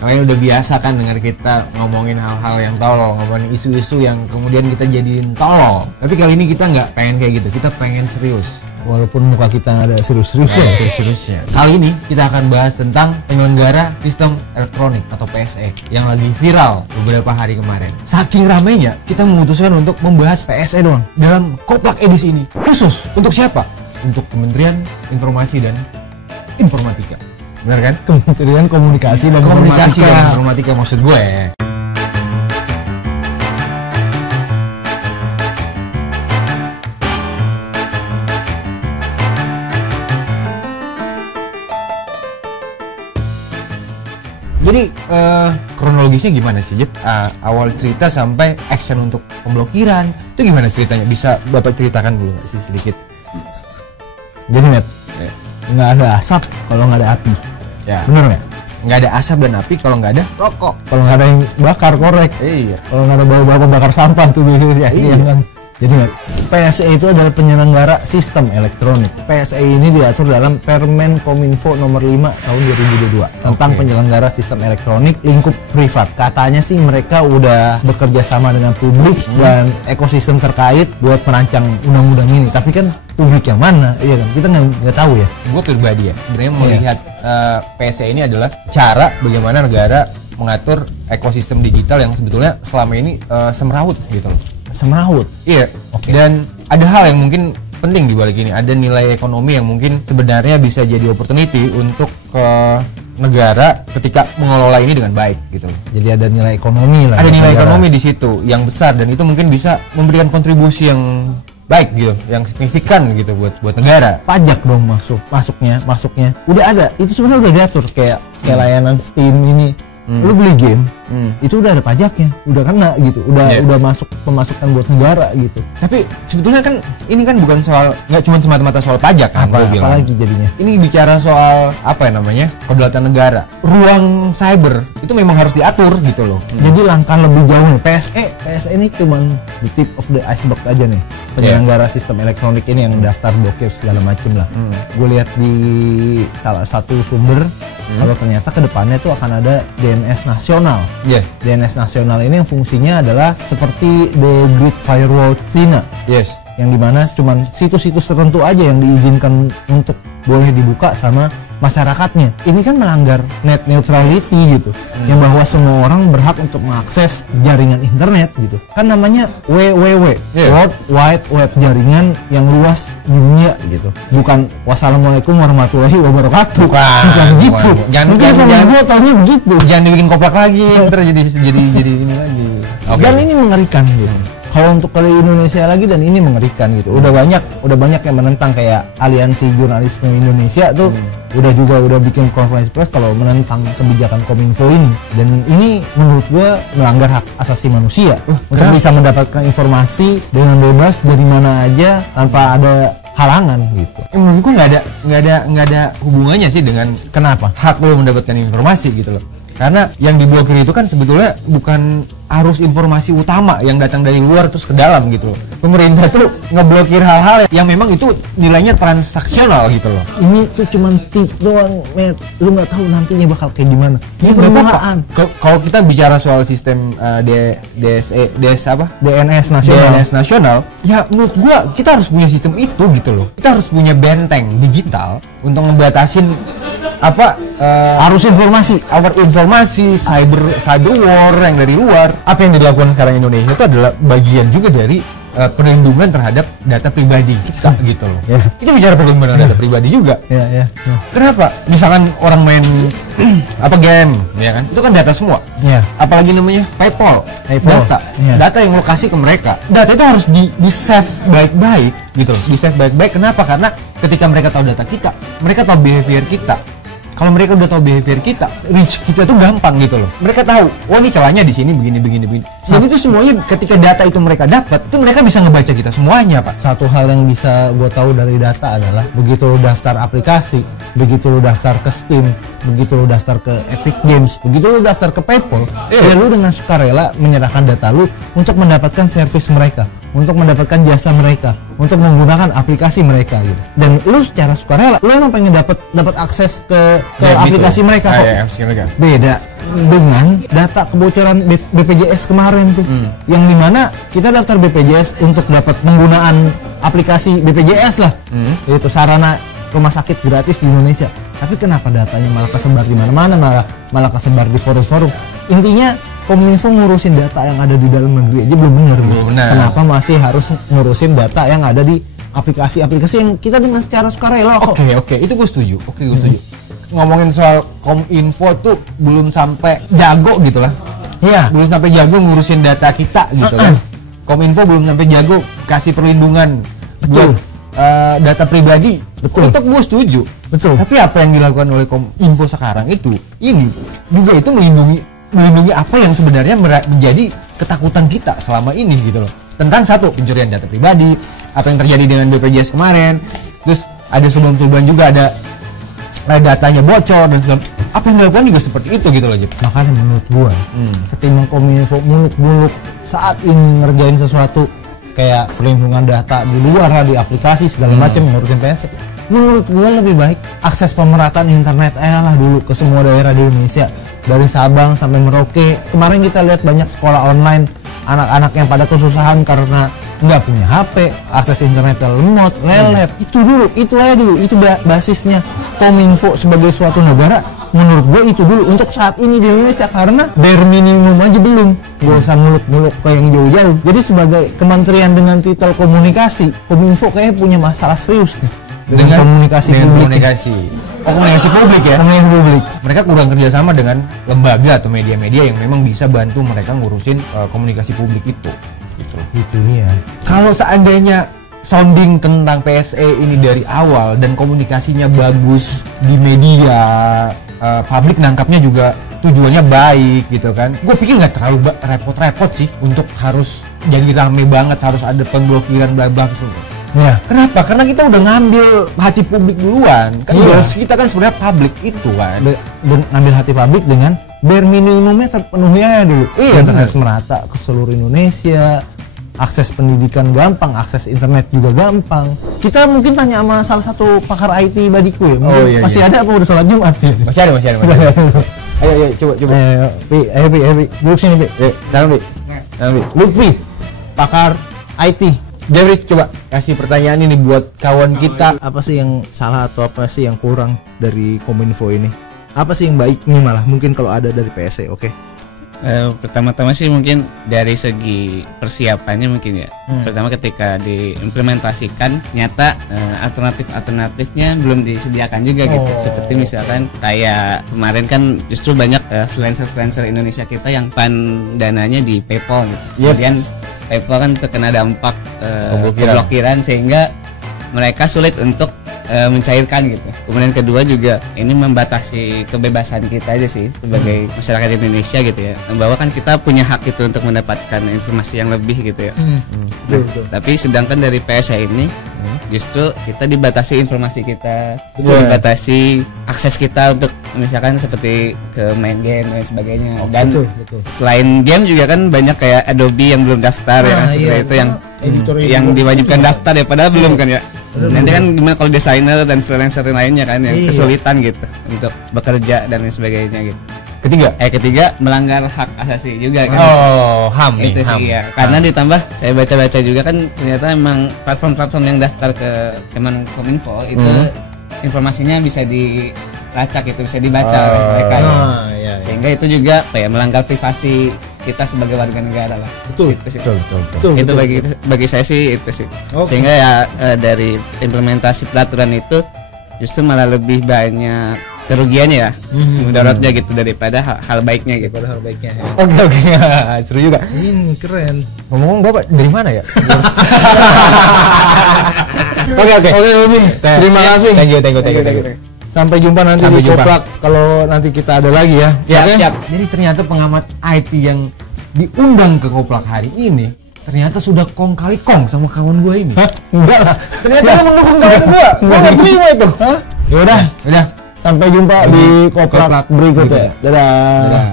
Kalian udah biasa kan dengar kita ngomongin hal-hal yang tolol, ngomongin isu-isu yang kemudian kita jadiin tolol. Tapi kali ini kita nggak pengen kayak gitu, kita pengen serius. Walaupun muka kita ada serius-seriusnya. Kali ini kita akan bahas tentang penyelenggara sistem elektronik atau PSE yang lagi viral beberapa hari kemarin. Saking ramainya, kita memutuskan untuk membahas PSE doang dalam Koplak edisi ini. Khusus untuk siapa? Untuk Kementerian Informasi dan Informatika. Benar kan? Kementerian Komunikasi dan Informatika maksud gue. Jadi kronologisnya gimana sih, Jep? Awal cerita sampai action untuk pemblokiran itu gimana ceritanya? Bisa Bapak ceritakan dulu nggak sih sedikit? Jadi Matt, nggak ada asap kalau nggak ada api. Ya. Bener nggak? Nggak ada asap dan api kalau nggak ada rokok. Kalau nggak ada yang bakar korek. Iya. Kalau nggak ada bawa-bawa bakar sampah tuh biasanya. Iya. Kan? Jadi Matt, PSE itu adalah penyelenggara sistem elektronik. PSE ini diatur dalam Permen Kominfo nomor 5 tahun 2022 tentang penyelenggara sistem elektronik lingkup privat. Katanya sih mereka udah bekerja sama dengan publik dan ekosistem terkait buat merancang undang-undang ini. Tapi kan publik yang mana? Iya kan? Kita nggak tahu ya. Gue pribadi ya, sebenarnya melihat PSE ini adalah cara bagaimana negara mengatur ekosistem digital yang sebetulnya selama ini semrawut gitu loh. Semrawut. Iya. Okay. Dan ada hal yang mungkin penting di balik ini. Ada nilai ekonomi yang mungkin sebenarnya bisa jadi opportunity untuk negara ketika mengelola ini dengan baik gitu. Jadi ada nilai ekonomi lah. Ada nilai ekonomi di situ yang besar dan itu mungkin bisa memberikan kontribusi yang baik gitu, yang signifikan gitu buat negara. Pajak dong masuknya. Udah ada. Itu sebenarnya udah diatur kayak layanan Steam ini. Lu beli game, itu udah ada pajaknya, udah kena gitu, udah masuk pemasukan buat negara gitu. Tapi sebetulnya kan ini kan bukan soal, nggak cuma semata-mata soal pajak kan? Apalagi jadinya? Ini bicara soal apa ya namanya, kedaulatan negara. Ruang cyber itu memang harus diatur gitu loh. Jadi langkah lebih jauh nih. PSE ini cuma the tip of the iceberg aja nih. Penyelenggara sistem elektronik ini yang daftar blokir segala macem lah. Gue lihat di salah satu sumber. Kalau ternyata kedepannya tuh akan ada DNS nasional. DNS nasional ini yang fungsinya adalah seperti the Great Firewall China. Yang dimana cuman situs-situs tertentu aja yang diizinkan untuk boleh dibuka sama masyarakatnya. Ini kan melanggar net neutrality gitu. Yang bahwa semua orang berhak untuk mengakses jaringan internet gitu. Kan namanya WWW, World Wide Web, jaringan yang luas dunia gitu. Bukan wassalamualaikum warahmatullahi wabarakatuh. Bukan gitu. Jangan begitu. Jangan dibikin koplak lagi, ntar jadi ini lagi. Dan ini mengerikan gitu. Kalau untuk kali Indonesia lagi, dan ini mengerikan gitu. Udah banyak yang menentang, kayak Aliansi Jurnalisme Indonesia tuh udah bikin konferensi pers kalau menentang kebijakan Kominfo ini. Dan ini menurut gua melanggar hak asasi manusia untuk bisa mendapatkan informasi dengan bebas dari mana aja tanpa ada halangan gitu. Menurut gua nggak ada hubungannya sih dengan kenapa hak lo mendapatkan informasi gitu loh. Karena yang diblokir itu kan sebetulnya bukan arus informasi utama yang datang dari luar terus ke dalam gitu loh. Pemerintah tuh ngeblokir hal-hal yang memang itu nilainya transaksional gitu loh. Ini tuh cuman tip doang, Matt. Lu nggak tahu nantinya bakal kayak gimana. Ini permulaan. Kalau kita bicara soal sistem DNS nasional, ya menurut gua kita harus punya sistem itu gitu loh. Kita harus punya benteng digital untuk ngebatasin arus informasi cyber war yang dari luar. Apa yang dilakukan sekarang Indonesia itu adalah bagian juga dari perlindungan terhadap data pribadi kita gitu loh. Itu bicara perlindungan data pribadi juga. Kenapa? Misalkan orang main game, ya kan? Itu kan data semua. Apalagi namanya PayPal. Data yang lo kasih ke mereka. Data itu harus di-save baik-baik gitu loh. Di-save baik-baik. Kenapa? Karena ketika mereka tahu data kita, mereka tahu behavior kita. Kalau mereka udah tahu behavior kita, reach kita tuh gampang gitu loh. Mereka tahu, oh ini celahnya di sini begini. Dan itu semuanya ketika data itu mereka dapat, itu mereka bisa ngebaca kita semuanya, Pak. Satu hal yang bisa gue tahu dari data adalah begitu lo daftar aplikasi, begitu lo daftar ke Steam, begitu lo daftar ke Epic Games, begitu lo daftar ke PayPal, ya lo dengan sukarela menyerahkan data lo untuk mendapatkan servis mereka, untuk mendapatkan jasa mereka, untuk menggunakan aplikasi mereka gitu. Dan lu secara sukarela, lu emang pengen dapat akses ke aplikasi mereka kok. Beda dengan data kebocoran BPJS kemarin tuh, yang dimana kita daftar BPJS untuk dapat penggunaan aplikasi BPJS lah, itu sarana rumah sakit gratis di Indonesia. Tapi kenapa datanya malah kesebar di mana-mana, malah kesebar di forum-forum? Intinya Kominfo ngurusin data yang ada di dalam negeri aja belum benar. Kenapa masih harus ngurusin data yang ada di aplikasi-aplikasi yang kita dengan secara sukarela kok? Oke, itu gue setuju. Ngomongin soal Kominfo tuh belum sampai jago gitu lah. Iya. Belum sampai jago ngurusin data kita gitu kan. Kominfo belum sampai jago kasih perlindungan buat data pribadi. Betul. Itu gue setuju. Betul. Tapi apa yang dilakukan oleh Kominfo sekarang ini juga itu melindungi apa yang sebenarnya menjadi ketakutan kita selama ini gitu loh. Tentang satu, pencurian data pribadi, apa yang terjadi dengan BPJS kemarin. Terus ada sebelum-sebelumnya juga ada datanya bocor dan segala, apa yang dilakukan juga seperti itu gitu loh gitu. Makanya menurut gua ketimbang Kominfo muluk-muluk saat ini ngerjain sesuatu kayak perlindungan data di luar lah, di aplikasi segala macam ngurusin PSE, menurut gua lebih baik akses pemerataan internet lah dulu ke semua daerah di Indonesia, dari Sabang sampai Merauke. Kemarin kita lihat banyak sekolah online, anak-anak yang pada kesusahan karena nggak punya HP, akses internetnya lemot, lelet. Itu aja dulu, itu basisnya Kominfo sebagai suatu negara. Menurut gue itu dulu untuk saat ini di Indonesia, karena bare minimum aja belum, gak usah muluk-muluk ke yang jauh-jauh. Jadi sebagai kementerian dengan titel komunikasi, Kominfo kayaknya punya masalah serius nih dengan komunikasi publik. Komunikasi publik ya. Komunikasi publik. Mereka kurang kerjasama dengan lembaga atau media-media yang memang bisa bantu mereka ngurusin komunikasi publik itu. Itu dia. Kalau seandainya sounding tentang PSE ini dari awal dan komunikasinya bagus di media, publik nangkapnya juga tujuannya baik gitu kan, gue pikir nggak terlalu repot-repot sih untuk harus jadi rame banget, harus ada pemblokiran bla-bla gitu. Ya. Kenapa? Karena kita udah ngambil hati publik duluan. Kan kita kan sebenarnya publik itu kan. Ngambil hati publik dengan bare minimumnya terpenuhnya dulu. Internet merata ke seluruh Indonesia, akses pendidikan gampang, akses internet juga gampang. Kita mungkin tanya sama salah satu pakar IT badiku ya. Masih ada apa udah sholat Jumat ya? Masih ada. Ayo coba. Ayo Pi. Duduk sini Pi. Salam Pi. Look Pi, pakar IT. Jadi coba kasih pertanyaan ini buat kawan kita. Apa sih yang salah atau apa sih yang kurang dari Kominfo ini? Apa sih yang baik nih malah mungkin kalau ada dari PSE? Oke. Pertama-tama sih mungkin dari segi persiapannya mungkin ya. Pertama ketika diimplementasikan nyata alternatifnya belum disediakan juga gitu. Seperti misalkan kayak kemarin kan justru banyak freelancer Indonesia kita yang dananya di PayPal gitu. Kemudian PayPal kan terkena dampak pemblokiran sehingga mereka sulit untuk mencairkan gitu. Kemudian kedua juga ini membatasi kebebasan kita aja sih sebagai masyarakat Indonesia gitu ya, bahwa kan kita punya hak itu untuk mendapatkan informasi yang lebih gitu ya. Tapi sedangkan dari PSE ini justru kita dibatasi informasi kita, dibatasi akses kita untuk misalkan seperti ke main game dan sebagainya. Dan selain game juga kan banyak kayak Adobe yang belum daftar ya, seperti itu yang diwajibkan daftar ya, padahal belum kan ya. Nanti kan gimana kalau desainer dan freelancer lainnya kan yang kesulitan gitu untuk bekerja dan lain sebagainya gitu. Ketiga melanggar hak asasi juga kan. HAM itu sih ya. Karena ditambah saya baca-baca juga kan ternyata emang platform-platform yang daftar ke Kominfo itu informasinya bisa dilacak, itu bisa dibaca oleh mereka ya. Sehingga itu juga melanggar privasi kita sebagai warga negara lah. Betul. Itu bagi saya sih itu sih. Sehingga ya dari implementasi peraturan itu justru malah lebih banyak kerugiannya ya, mudaratnya gitu daripada hal baiknya gitu. Oke. Seru juga. Ini keren. Ngomong Bapak dari mana ya? Oke. Terima kasih. Thank you. Sampai jumpa nanti di Koplak kalau nanti kita ada lagi ya. Siap. Jadi ternyata pengamat IT yang diundang ke Koplak hari ini ternyata sudah kong kali kong sama kawan gue ini. Enggak lah. Ternyata lu mendukung kawan gue. Gue nggak terima itu. Yaudah. Sampai jumpa di Koplak berikutnya. Dadah.